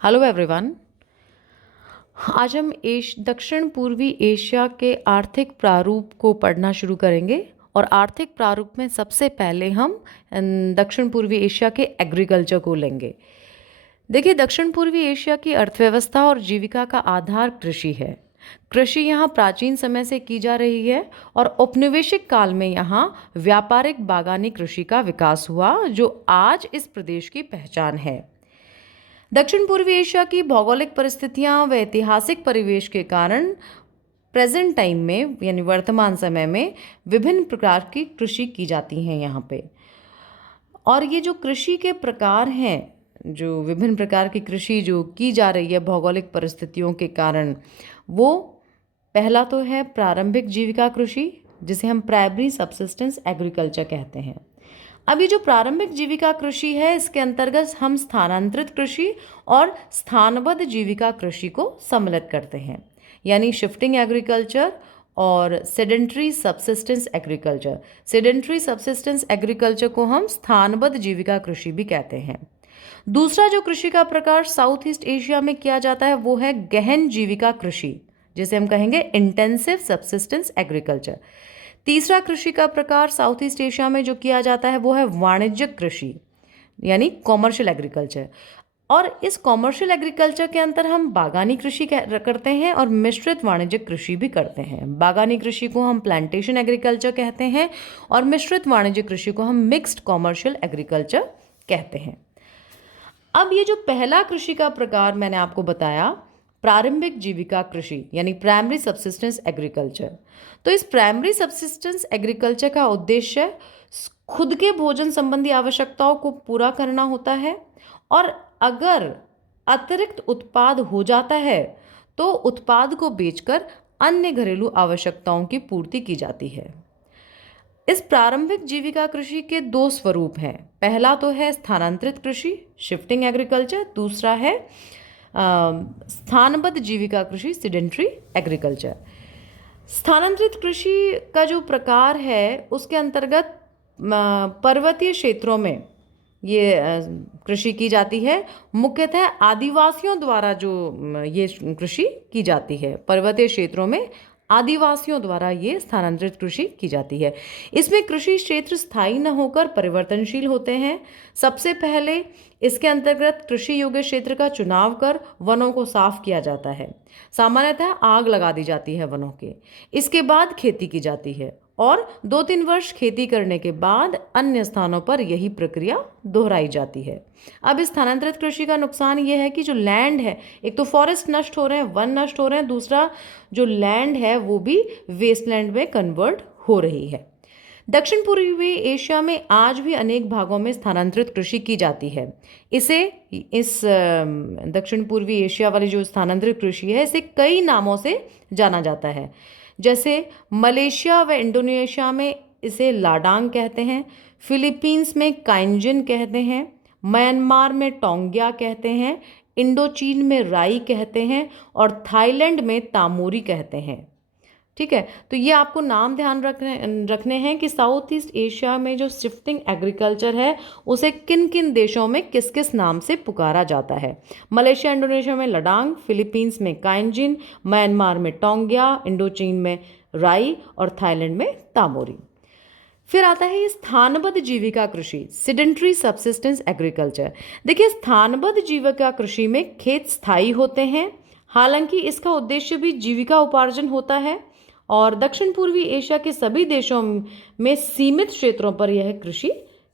Hello everyone. आज हम दक्षिण पूर्वी एशिया के आर्थिक प्रारूप को पढ़ना शुरू करेंगे और आर्थिक प्रारूप में सबसे पहले हम दक्षिण पूर्वी एशिया के एग्रीकल्चर को लेंगे। देखिए, दक्षिण पूर्वी एशिया की अर्थव्यवस्था और जीविका का आधार कृषि है। कृषि यहाँ प्राचीन समय से की जा रही है और औपनिवेशिक काल में यहाँ व्यापारिक बागानी कृषि का विकास हुआ, जो आज इस प्रदेश की पहचान है। दक्षिण पूर्वी एशिया की भौगोलिक परिस्थितियां व ऐतिहासिक परिवेश के कारण प्रेजेंट टाइम में यानी वर्तमान समय में विभिन्न प्रकार की कृषि की जाती हैं यहाँ पे। और ये जो कृषि के प्रकार हैं, जो विभिन्न प्रकार की कृषि जो की जा रही है भौगोलिक परिस्थितियों के कारण, वो पहला तो है प्रारंभिक जीविका कृषि, जिसे हम प्राइमरी सबसिस्टेंस एग्रीकल्चर कहते हैं। अब ये जो प्रारंभिक जीविका कृषि है, इसके अंतर्गत हम स्थानांतरित कृषि और स्थानबद्ध जीविका कृषि को सम्मिलित करते हैं, यानी शिफ्टिंग एग्रीकल्चर और sedentary subsistence agriculture. Sedentary subsistence agriculture को हम स्थानबद्ध जीविका कृषि भी कहते हैं। दूसरा जो कृषि का प्रकार साउथ ईस्ट एशिया में किया जाता है वो है गहन जीविका कृषि, जिसे हम कहेंगे इंटेंसिव सबसिस्टेंस एग्रीकल्चर। तीसरा कृषि का प्रकार साउथ ईस्ट एशिया में जो किया जाता है वो है वाणिज्यिक कृषि, यानी कॉमर्शियल एग्रीकल्चर। और इस कॉमर्शियल एग्रीकल्चर के अंदर हम बागानी कृषि करते हैं और मिश्रित वाणिज्यिक कृषि भी करते हैं। बागानी कृषि को हम प्लांटेशन एग्रीकल्चर कहते हैं और मिश्रित वाणिज्यिक कृषि को हम मिक्स्ड कॉमर्शियल एग्रीकल्चर कहते हैं। अब ये जो पहला कृषि का प्रकार मैंने आपको बताया, प्रारंभिक जीविका कृषि यानी प्राइमरी सबसिस्टेंस एग्रीकल्चर, तो इस प्राइमरी सबसिस्टेंस एग्रीकल्चर का उद्देश्य खुद के भोजन संबंधी आवश्यकताओं को पूरा करना होता है, और अगर अतिरिक्त उत्पाद हो जाता है तो उत्पाद को बेचकर अन्य घरेलू आवश्यकताओं की पूर्ति की जाती है। इस प्रारंभिक जीविका कृषि के दो स्वरूप हैं। पहला तो है स्थानांतरित कृषि, शिफ्टिंग एग्रीकल्चर। दूसरा है स्थानबद्ध जीविका कृषि, सेडेंट्री एग्रीकल्चर। स्थानांतरित कृषि का जो प्रकार है उसके अंतर्गत पर्वतीय क्षेत्रों में ये कृषि की जाती है। मुख्यतः आदिवासियों द्वारा जो ये कृषि की जाती है, पर्वतीय क्षेत्रों में आदिवासियों द्वारा ये स्थानांतरित कृषि की जाती है। इसमें कृषि क्षेत्र स्थायी न होकर परिवर्तनशील होते हैं। सबसे पहले इसके अंतर्गत कृषि योग्य क्षेत्र का चुनाव कर वनों को साफ किया जाता है। सामान्यतः आग लगा दी जाती है वनों के। इसके बाद खेती की जाती है और 2-3 वर्ष खेती करने के बाद अन्य स्थानों पर यही प्रक्रिया दोहराई जाती है। अब इस स्थानांतरित कृषि का नुकसान ये है कि जो लैंड है, एक तो फॉरेस्ट नष्ट हो रहे हैं, वन नष्ट हो रहे हैं, दूसरा जो लैंड है वो भी वेस्टलैंड में कन्वर्ट हो रही है। दक्षिण पूर्वी एशिया में आज भी अनेक भागों में स्थानांतरित कृषि की जाती है। इस दक्षिण पूर्वी एशिया वाली जो स्थानांतरित कृषि है, इसे कई नामों से जाना जाता है। जैसे मलेशिया व इंडोनेशिया में इसे लाडांग कहते हैं, फिलीपींस में काइंजिन कहते हैं, म्यांमार में टोंगिया कहते हैं, इंडोचीन में राई कहते हैं और थाईलैंड में तामोरी कहते हैं। ठीक है, तो ये आपको नाम ध्यान रखने हैं कि साउथ ईस्ट एशिया में जो शिफ्टिंग एग्रीकल्चर है उसे किन किन देशों में किस किस नाम से पुकारा जाता है। मलेशिया इंडोनेशिया में लडांग, फिलीपींस में काइंजिन, म्यांमार में टोंगिया, इंडोचीन में राई और थाईलैंड में तामोरी। फिर आता है ये स्थानबद्ध जीविका कृषि, सेडेंट्री सबसिस्टेंस एग्रीकल्चर। देखिए, स्थानबद्ध जीविका कृषि में खेत स्थायी होते हैं, हालांकि इसका उद्देश्य भी जीविका उपार्जन होता है और दक्षिण पूर्वी एशिया के सभी देशों में सीमित क्षेत्रों पर यह कृषि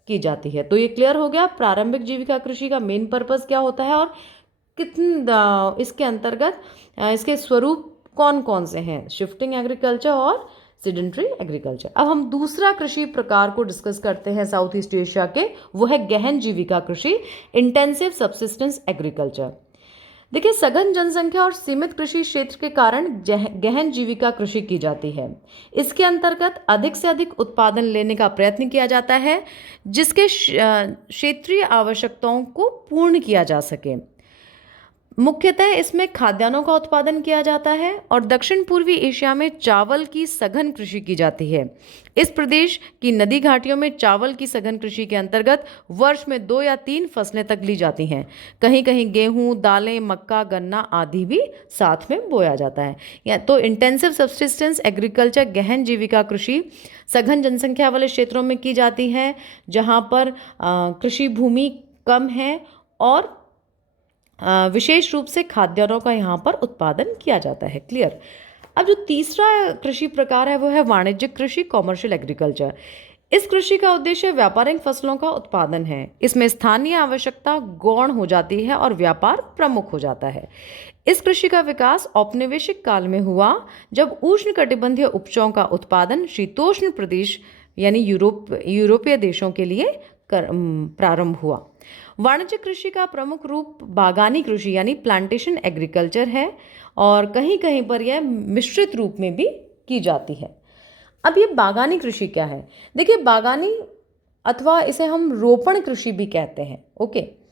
की जाती है। तो ये क्लियर हो गया प्रारंभिक जीविका कृषि का मेन पर्पस क्या होता है और कितने इसके अंतर्गत इसके स्वरूप कौन कौन से हैं, शिफ्टिंग एग्रीकल्चर और सेडेंट्री एग्रीकल्चर। अब हम दूसरा कृषि प्रकार को डिस्कस करते हैं साउथ ईस्ट एशिया के, वो है गहन जीविका कृषि, इंटेंसिव सबसिस्टेंस एग्रीकल्चर। देखिए, सघन जनसंख्या और सीमित कृषि क्षेत्र के कारण गहन जीविका कृषि की जाती है। इसके अंतर्गत अधिक से अधिक उत्पादन लेने का प्रयत्न किया जाता है जिसके क्षेत्रीय आवश्यकताओं को पूर्ण किया जा सके। मुख्यतः इसमें खाद्यान्नों का उत्पादन किया जाता है और दक्षिण पूर्वी एशिया में चावल की सघन कृषि की जाती है। इस प्रदेश की नदी घाटियों में चावल की सघन कृषि के अंतर्गत वर्ष में 2 या 3 फसलें तक ली जाती हैं। कहीं कहीं गेहूं, दालें, मक्का, गन्ना आदि भी साथ में बोया जाता है। या तो इंटेंसिव सब्सिस्टेंस एग्रीकल्चर, गहन जीविका कृषि सघन जनसंख्या वाले क्षेत्रों में की जाती है, जहाँ पर कृषि भूमि कम है और विशेष रूप से खाद्यान्नों का यहाँ पर उत्पादन किया जाता है। क्लियर। अब जो तीसरा कृषि प्रकार है वो है वाणिज्यिक कृषि, कॉमर्शियल एग्रीकल्चर। इस कृषि का उद्देश्य व्यापारिक फसलों का उत्पादन है। इसमें स्थानीय आवश्यकता गौण हो जाती है और व्यापार प्रमुख हो जाता है। इस कृषि का विकास औपनिवेशिक काल में हुआ, जब उष्णकटिबंधीय उपजों का उत्पादन शीतोष्ण प्रदेश यानी यूरोपीय देशों के लिए प्रारंभ हुआ। वाणिज्यिक कृषि का प्रमुख रूप बागानी कृषि यानी प्लांटेशन एग्रीकल्चर है और कहीं कहीं पर यह मिश्रित रूप में भी की जाती है। अब ये बागानी कृषि क्या है? देखिए, बागानी अथवा इसे हम रोपण कृषि भी कहते हैं। ओके,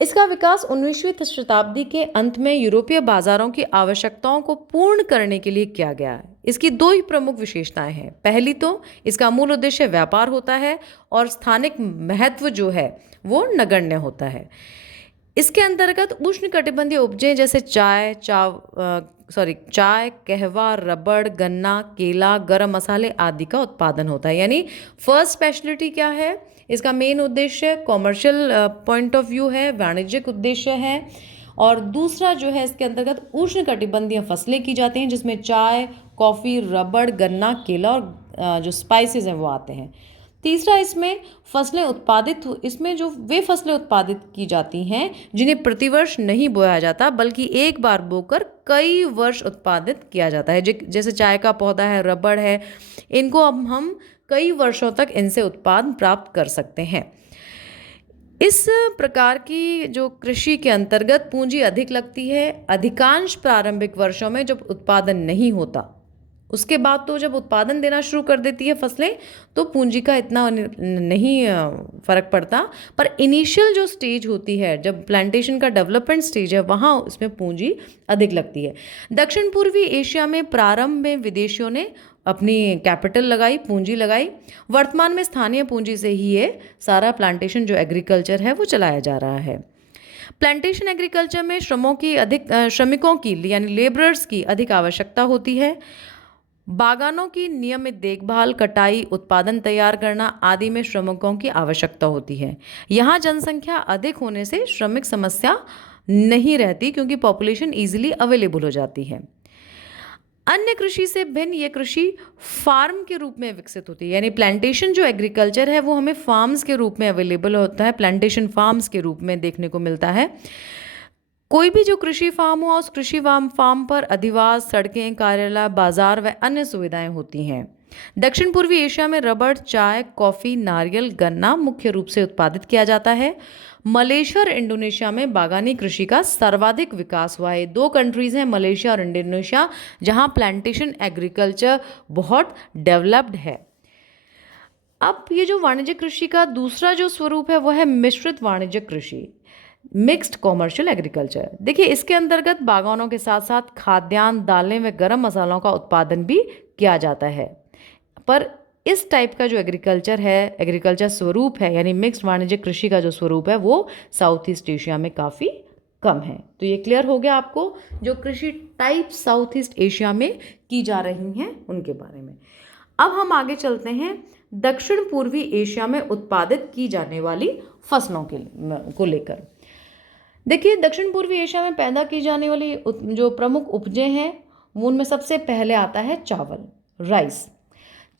इसका विकास 19वीं शताब्दी के अंत में यूरोपीय बाजारों की आवश्यकताओं को पूर्ण करने के लिए किया गया है। इसकी दो ही प्रमुख विशेषताएं हैं। पहली तो इसका मूल उद्देश्य व्यापार होता है और स्थानिक महत्व जो है वो नगण्य होता है। इसके अंतर्गत उष्णकटिबंधीय उपजें जैसे चाय, कहवा, रबड़, गन्ना, केला, गरम मसाले आदि का उत्पादन होता है। यानी फर्स्ट स्पेशलिटी क्या है? इसका मेन उद्देश्य कॉमर्शियल पॉइंट ऑफ व्यू है, वाणिज्यिक उद्देश्य है। और दूसरा जो है इसके अंतर्गत उष्णकटिबंधीय फसलें की जाती हैं, जिसमें चाय, कॉफ़ी, रबड़, गन्ना, केला और जो स्पाइसेस हैं वो आते हैं। तीसरा, इसमें जो वे फसलें उत्पादित की जाती हैं जिन्हें प्रतिवर्ष नहीं बोया जाता, बल्कि एक बार बोकर कई वर्ष उत्पादित किया जाता है। जैसे चाय का पौधा है, रबड़ है, इनको अब हम कई वर्षों तक इनसे उत्पाद प्राप्त कर सकते हैं। इस प्रकार की जो कृषि के अंतर्गत पूंजी अधिक लगती है। अधिकांश प्रारंभिक वर्षों में जब उत्पादन नहीं होता, उसके बाद तो जब उत्पादन देना शुरू कर देती है फसलें, तो पूंजी का इतना नहीं फर्क पड़ता। पर इनिशियल जो स्टेज होती है, जब प्लांटेशन का डेवलपमेंट स्टेज है, वहाँ उसमें पूंजी अधिक लगती है। दक्षिण पूर्वी एशिया में प्रारंभ में विदेशियों ने अपनी कैपिटल लगाई, पूंजी लगाई। वर्तमान में स्थानीय पूंजी से ही ये सारा प्लांटेशन जो एग्रीकल्चर है वो चलाया जा रहा है। प्लांटेशन एग्रीकल्चर में श्रमिकों की यानी लेबरर्स की अधिक आवश्यकता होती है। बागानों की नियमित देखभाल, कटाई, उत्पादन तैयार करना आदि में श्रमिकों की आवश्यकता होती है। यहाँ जनसंख्या अधिक होने से श्रमिक समस्या नहीं रहती, क्योंकि पॉपुलेशन ईजिली अवेलेबल हो जाती है। अन्य कृषि से भिन्न ये कृषि फार्म के रूप में विकसित होती है। यानी प्लांटेशन जो एग्रीकल्चर है वो हमें फार्म्स के रूप में अवेलेबल होता है, प्लांटेशन फार्म्स के रूप में देखने को मिलता है। कोई भी जो कृषि फार्म हो, उस कृषि फार्म पर अधिवास, सड़कें, कार्यालय, बाजार व अन्य सुविधाएं होती हैं। दक्षिण पूर्वी एशिया में रबड़, चाय, कॉफ़ी, नारियल, गन्ना मुख्य रूप से उत्पादित किया जाता है। मलेशिया और इंडोनेशिया में बागानी कृषि का सर्वाधिक विकास हुआ है। दो कंट्रीज़ हैं, मलेशिया और इंडोनेशिया, जहां प्लांटेशन एग्रीकल्चर बहुत डेवलप्ड है। अब ये जो वाणिज्यिक कृषि का दूसरा जो स्वरूप है वो है मिश्रित वाणिज्यिक कृषि, मिक्स्ड कॉमर्शियल एग्रीकल्चर। देखिए, इसके अंतर्गत बागानों के साथ साथ खाद्यान्न, दालें व गरम मसालों का उत्पादन भी किया जाता है। पर इस टाइप का जो एग्रीकल्चर स्वरूप है, यानी मिक्स्ड वाणिज्यिक कृषि का जो स्वरूप है वो साउथ ईस्ट एशिया में काफ़ी कम है। तो ये क्लियर हो गया आपको जो कृषि टाइप साउथ ईस्ट एशिया में की जा रही हैं उनके बारे में। अब हम आगे चलते हैं दक्षिण पूर्वी एशिया में उत्पादित की जाने वाली फसलों को लेकर। देखिए, दक्षिण पूर्वी एशिया में पैदा की जाने वाली जो प्रमुख उपजें हैं उनमें सबसे पहले आता है चावल, राइस।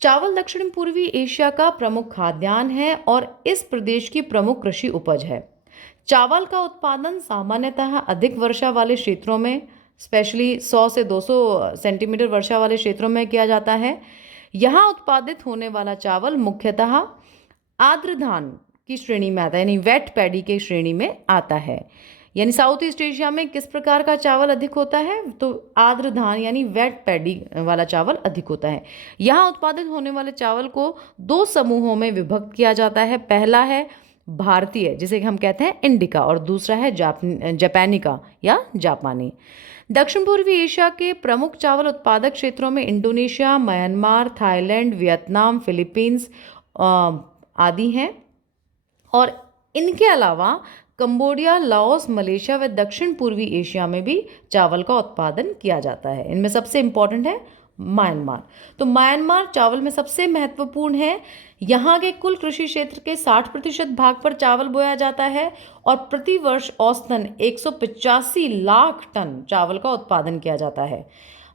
चावल दक्षिण पूर्वी एशिया का प्रमुख खाद्यान्न है और इस प्रदेश की प्रमुख कृषि उपज है। चावल का उत्पादन सामान्यतः अधिक वर्षा वाले क्षेत्रों में, स्पेशली 100 से 200 सेंटीमीटर वर्षा वाले क्षेत्रों में किया जाता है। यहाँ उत्पादित होने वाला चावल मुख्यतः आर्द्र धान की श्रेणी में आता है, यानी वेट पैडी के श्रेणी में आता है। यानी साउथ ईस्ट एशिया में किस प्रकार का चावल अधिक होता है? तो आर्द्र धान यानी वेट पैडी वाला चावल अधिक होता है। यहाँ उत्पादित होने वाले चावल को दो समूहों में विभक्त किया जाता है। पहला है भारतीय जिसे हम कहते हैं इंडिका, और दूसरा है जापानिका या जापानी। दक्षिण पूर्वी एशिया के प्रमुख चावल उत्पादक क्षेत्रों में Indonesia, Myanmar, Thailand, Vietnam, Philippines आदि हैं। और इनके अलावा कंबोडिया, लाओस, मलेशिया व दक्षिण पूर्वी एशिया में भी चावल का उत्पादन किया जाता है। इनमें सबसे इम्पोर्टेंट है म्यांमार। तो म्यांमार चावल में सबसे महत्वपूर्ण है। यहाँ के कुल कृषि क्षेत्र के 60% भाग पर चावल बोया जाता है और प्रतिवर्ष औसतन 185 लाख टन चावल का उत्पादन किया जाता है।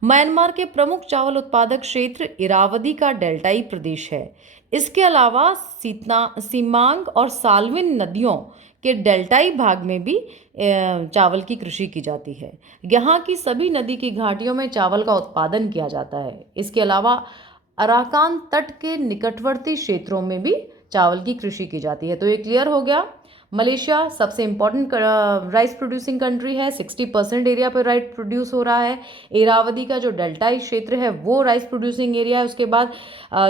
म्यांमार के प्रमुख चावल उत्पादक क्षेत्र इरावदी का डेल्टाई प्रदेश है। इसके अलावा सीमांग और साल्विन नदियों के डेल्टाई भाग में भी चावल की कृषि की जाती है। यहाँ की सभी नदी की घाटियों में चावल का उत्पादन किया जाता है। इसके अलावा अराकान तट के निकटवर्ती क्षेत्रों में भी चावल की कृषि की जाती है। तो ये क्लियर हो गया। मलेशिया सबसे इम्पॉर्टेंट राइस प्रोड्यूसिंग कंट्री है। 60% एरिया पर राइस प्रोड्यूस हो रहा है। इरावदी का जो डेल्टाई क्षेत्र है वो राइस प्रोड्यूसिंग एरिया है। उसके बाद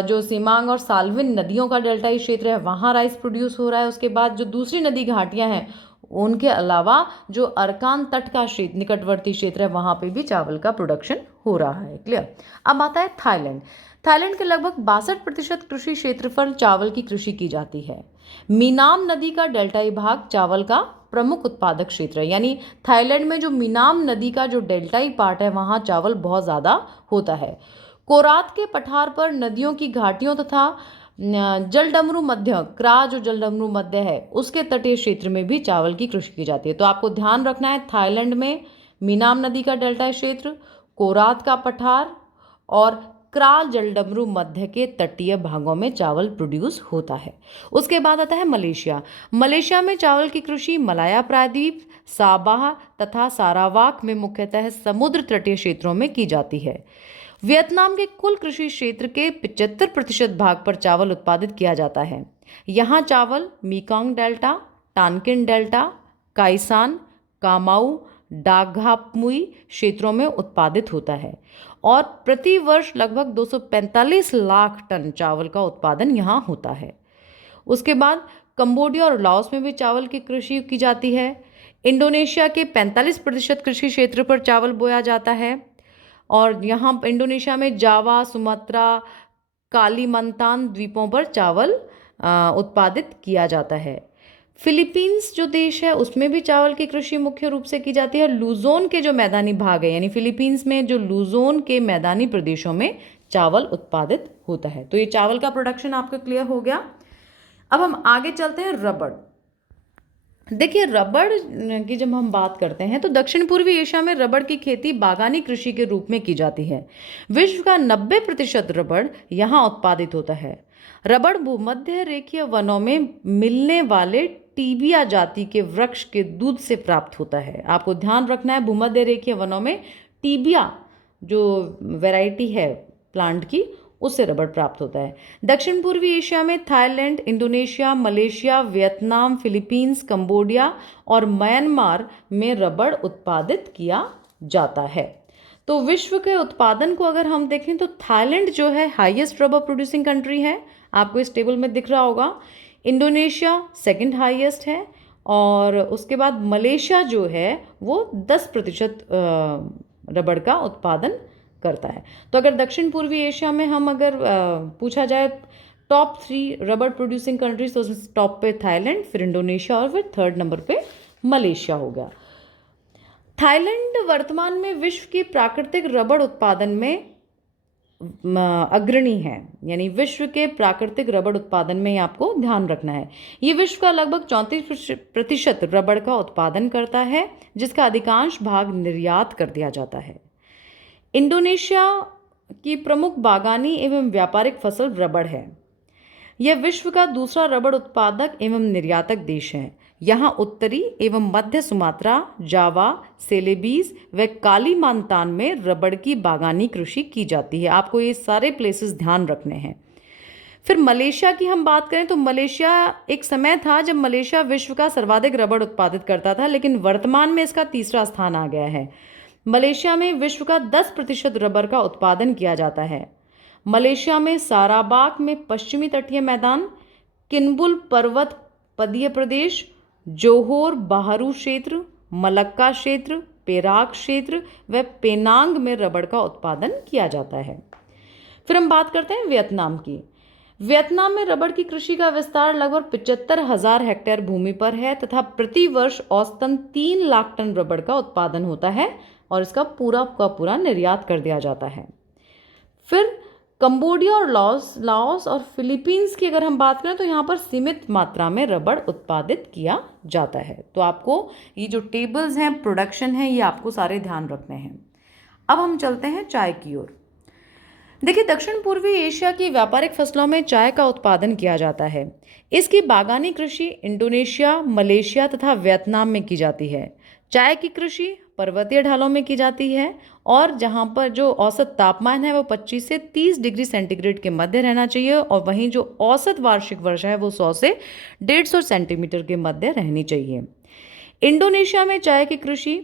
जो सीमांग और साल्विन नदियों का डेल्टाई क्षेत्र है वहाँ राइस प्रोड्यूस हो रहा है। उसके बाद जो दूसरी नदी घाटियाँ हैं उनके अलावा जो अरकान तट का क्षेत्र निकटवर्ती क्षेत्र है वहाँ पे भी चावल का प्रोडक्शन हो रहा है। क्लियर। अब आता है थाईलैंड। थाईलैंड के लगभग 62% कृषि क्षेत्रफल चावल की कृषि की जाती है। मीनाम नदी का डेल्टाई भाग चावल का प्रमुख उत्पादक क्षेत्र है। यानी थाईलैंड में जो मीनाम नदी का जो डेल्टाई पार्ट है वहाँ चावल बहुत ज़्यादा होता है। कोरात के पठार पर नदियों की घाटियों तथा जलडमरू मध्य क्रा जो जलडमरू मध्य है उसके तटीय क्षेत्र में भी चावल की कृषि की जाती है। तो आपको ध्यान रखना है थाईलैंड में मीनाम नदी का डेल्टा क्षेत्र, कोरात का पठार और क्राल जलडमरू मध्य के तटीय भागों में चावल प्रोड्यूस होता है। उसके बाद आता है मलेशिया। मलेशिया में चावल की कृषि मलाया प्रायद्वीप, साबाह तथा सारावाक में मुख्यतः समुद्र तटीय क्षेत्रों में की जाती है। वियतनाम के कुल कृषि क्षेत्र के 75% भाग पर चावल उत्पादित किया जाता है। यहाँ चावल मीकोंग डेल्टा, टानकिन डेल्टा, काइसान, कामाऊ, डागहापमुई क्षेत्रों में उत्पादित होता है और प्रति वर्ष लगभग 245 लाख टन चावल का उत्पादन यहाँ होता है। उसके बाद कंबोडिया और लाओस में भी चावल की कृषि की जाती है। इंडोनेशिया के 45% कृषि क्षेत्र पर चावल बोया जाता है और यहाँ इंडोनेशिया में जावा, सुमात्रा, कालीमंतान द्वीपों पर चावल उत्पादित किया जाता है। फिलीपींस जो देश है उसमें भी चावल की कृषि मुख्य रूप से की जाती है। लूजोन के जो मैदानी भाग है यानी फिलीपींस में जो लूजोन के मैदानी प्रदेशों में चावल उत्पादित होता है। तो ये चावल का प्रोडक्शन आपको क्लियर हो गया। अब हम आगे चलते हैं रबड़। देखिए रबड़ की जब हम बात करते हैं तो दक्षिण पूर्वी एशिया में रबड़ की खेती बागानी कृषि के रूप में की जाती है। विश्व का 90% रबड़ यहाँ उत्पादित होता है। रबड़ भूमध्य रेखीय वनों में मिलने वाले टीबिया जाति के वृक्ष के दूध से प्राप्त होता है। आपको ध्यान रखना है भूमध्य रेखीय वनों में टीबिया जो वैरायटी है प्लांट की उससे रबड़ प्राप्त होता है। दक्षिण पूर्वी एशिया में Thailand, Indonesia, Malaysia, Vietnam, Philippines, Cambodia और म्यांमार में रबड़ उत्पादित किया जाता है। तो विश्व के उत्पादन को अगर हम देखें तो थाईलैंड जो है हाईएस्ट रबर प्रोड्यूसिंग कंट्री है, आपको इस टेबल में दिख रहा होगा। इंडोनेशिया सेकंड हाईएस्ट है और उसके बाद मलेशिया जो है वो 10% रबड़ का उत्पादन करता है। तो अगर दक्षिण पूर्वी एशिया में हम अगर पूछा जाए टॉप 3 रबड़ प्रोड्यूसिंग कंट्रीज तो टॉप पे थाईलैंड, फिर इंडोनेशिया और फिर थर्ड नंबर पे मलेशिया हो गया। थाईलैंड वर्तमान में विश्व की प्राकृतिक रबड़ उत्पादन में अग्रणी है। यानी विश्व के प्राकृतिक रबड़ उत्पादन में आपको ध्यान रखना है। ये विश्व का लगभग 34% रबड़ का उत्पादन करता है जिसका अधिकांश भाग निर्यात कर दिया जाता है। इंडोनेशिया की प्रमुख बागानी एवं व्यापारिक फसल रबड़ है। यह विश्व का दूसरा रबड़ उत्पादक एवं निर्यातक देश है। यहाँ उत्तरी एवं मध्य सुमात्रा, जावा, सेलेबीज व कालीमांतान में रबड़ की बागानी कृषि की जाती है। आपको ये सारे प्लेसेस ध्यान रखने हैं। फिर मलेशिया की हम बात करें तो मलेशिया एक समय था जब मलेशिया विश्व का सर्वाधिक रबड़ उत्पादित करता था, लेकिन वर्तमान में इसका तीसरा स्थान आ गया है। मलेशिया में विश्व का 10% रबर का उत्पादन किया जाता है। मलेशिया में साराबाक में पश्चिमी तटीय मैदान, किन्बुल पर्वत पदीय प्रदेश, जोहोर बाहरू क्षेत्र, मलक्का क्षेत्र, पेराक क्षेत्र व पेनांग में रबड़ का उत्पादन किया जाता है। फिर हम बात करते हैं वियतनाम की। वियतनाम में रबड़ की कृषि का विस्तार लगभग 75,000 हेक्टेयर भूमि पर है तथा प्रति वर्ष औसतन 3 लाख टन रबड़ का उत्पादन होता है और इसका पूरा का पूरा निर्यात कर दिया जाता है। फिर कंबोडिया और लाओस और फिलीपींस की अगर हम बात करें तो यहाँ पर सीमित मात्रा में रबड़ उत्पादित किया जाता है। तो आपको ये जो टेबल्स हैं, प्रोडक्शन है, ये आपको सारे ध्यान रखने हैं। अब हम चलते हैं चाय की ओर। देखिए, दक्षिण पूर्वी एशिया की व्यापारिक फसलों में चाय का उत्पादन किया जाता है। इसकी बागानी कृषि इंडोनेशिया, मलेशिया तथा वियतनाम में की जाती है। चाय की कृषि पर्वतीय ढालों में की जाती है और जहाँ पर जो औसत तापमान है वो 25 से 30 डिग्री सेंटीग्रेड के मध्य रहना चाहिए और वहीं जो औसत वार्षिक वर्षा है वो 100 से 150 सेंटीमीटर के मध्य रहनी चाहिए। इंडोनेशिया में चाय की कृषि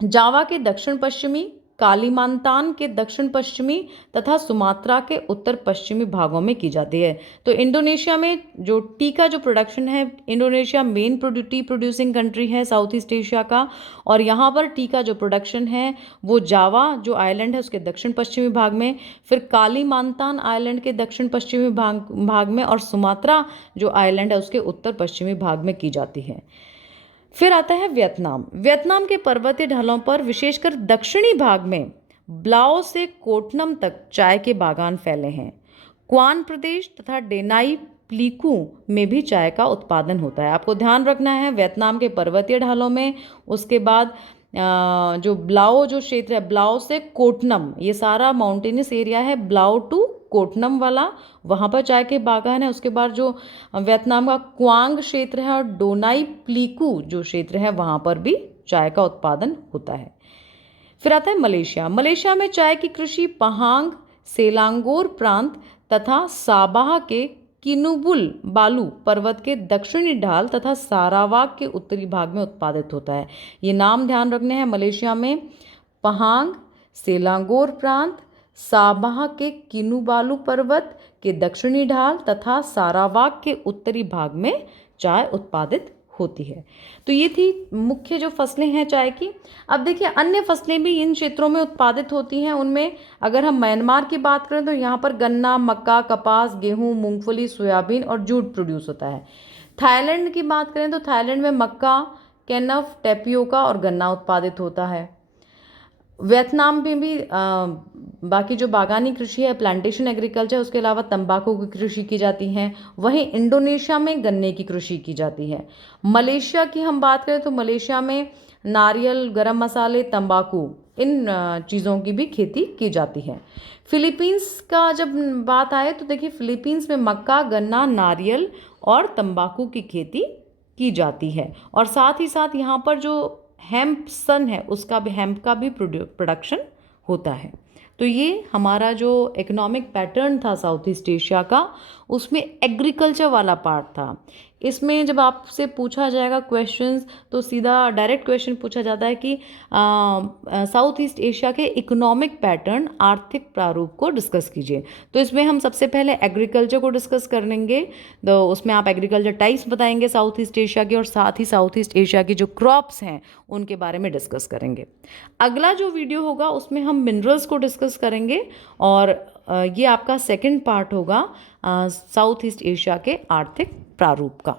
जावा के दक्षिण पश्चिमी, कालीमांतान के दक्षिण पश्चिमी तथा सुमात्रा के उत्तर पश्चिमी भागों में की जाती है। तो इंडोनेशिया में जो टी का जो प्रोडक्शन है, Indonesia main T producing country है साउथ ईस्ट एशिया का, और यहाँ पर टी का जो प्रोडक्शन है वो जावा जो आइलैंड है उसके दक्षिण पश्चिमी भाग में, फिर कालीमांतान आइलैंड के दक्षिण पश्चिमी भाग में और सुमात्रा जो आइलैंड है उसके उत्तर पश्चिमी भाग में की जाती है। फिर आता है वियतनाम। वियतनाम के पर्वतीय ढालों पर विशेषकर दक्षिणी भाग में ब्लाओ से कोटनम तक चाय के बागान फैले हैं। क्वान प्रदेश तथा डेनाई प्लीकू में भी चाय का उत्पादन होता है। आपको ध्यान रखना है वियतनाम के पर्वतीय ढालों में, उसके बाद जो ब्लाओ जो क्षेत्र है, ब्लाओ से कोटनम, ये सारा माउंटेनियस एरिया है, ब्लाओ टू कोटनम वाला, वहाँ पर चाय के बागान है। उसके बाद जो वियतनाम का क्वांग क्षेत्र है और डोनाई प्लीकू जो क्षेत्र है वहाँ पर भी चाय का उत्पादन होता है। फिर आता है मलेशिया। मलेशिया में चाय की कृषि पहांग, सेलांगोर प्रांत तथा साबाह के किनुबुल बालू पर्वत के दक्षिणी ढाल तथा सारावाक के उत्तरी भाग में उत्पादित होता है। ये नाम ध्यान रखने हैं मलेशिया में, पहांग, सेलांगोर प्रांत, साबाह के किनुबालू पर्वत के दक्षिणी ढाल तथा सारावाक के उत्तरी भाग में चाय उत्पादित होती है। तो ये थी मुख्य जो फसलें हैं चाय की। अब देखिए अन्य फसलें भी इन क्षेत्रों में उत्पादित होती हैं। उनमें अगर हम म्यांमार की बात करें तो यहाँ पर गन्ना, मक्का, कपास, गेहूँ, मूंगफली, सोयाबीन और जूट प्रोड्यूस होता है। थाईलैंड की बात करें तो थाईलैंड में मक्का, कैनफ, टेपियोका और गन्ना उत्पादित होता है। वियतनाम में भी बाकी जो बागानी कृषि है, प्लांटेशन एग्रीकल्चर, उसके अलावा तंबाकू की कृषि की जाती है। वहीं इंडोनेशिया में गन्ने की कृषि की जाती है। मलेशिया की हम बात करें तो मलेशिया में नारियल, गरम मसाले, तंबाकू, इन चीज़ों की भी खेती की जाती है। फिलीपींस का जब बात आए तो देखिए फिलीपींस में मक्का, गन्ना, नारियल और तंबाकू की खेती की जाती है और साथ ही साथ यहाँ पर जो हेम्प सन है उसका भी, हेम्प का भी प्रोडक्शन होता है। तो ये हमारा जो इकोनॉमिक पैटर्न था साउथ ईस्ट एशिया का, उसमें एग्रीकल्चर वाला पार्ट था। इसमें जब आपसे पूछा जाएगा क्वेश्चंस तो सीधा डायरेक्ट क्वेश्चन पूछा जाता है कि साउथ ईस्ट एशिया के इकोनॉमिक पैटर्न, आर्थिक प्रारूप को डिस्कस कीजिए। तो इसमें हम सबसे पहले एग्रीकल्चर को डिस्कस कर लेंगे। तो उसमें आप एग्रीकल्चर टाइप्स बताएंगे साउथ ईस्ट एशिया के और साथ ही साउथ ईस्ट एशिया की जो क्रॉप्स हैं उनके बारे में डिस्कस करेंगे। अगला जो वीडियो होगा उसमें हम मिनरल्स को डिस्कस करेंगे और ये आपका सेकंड पार्ट होगा साउथ ईस्ट एशिया के आर्थिक प्रारूप का।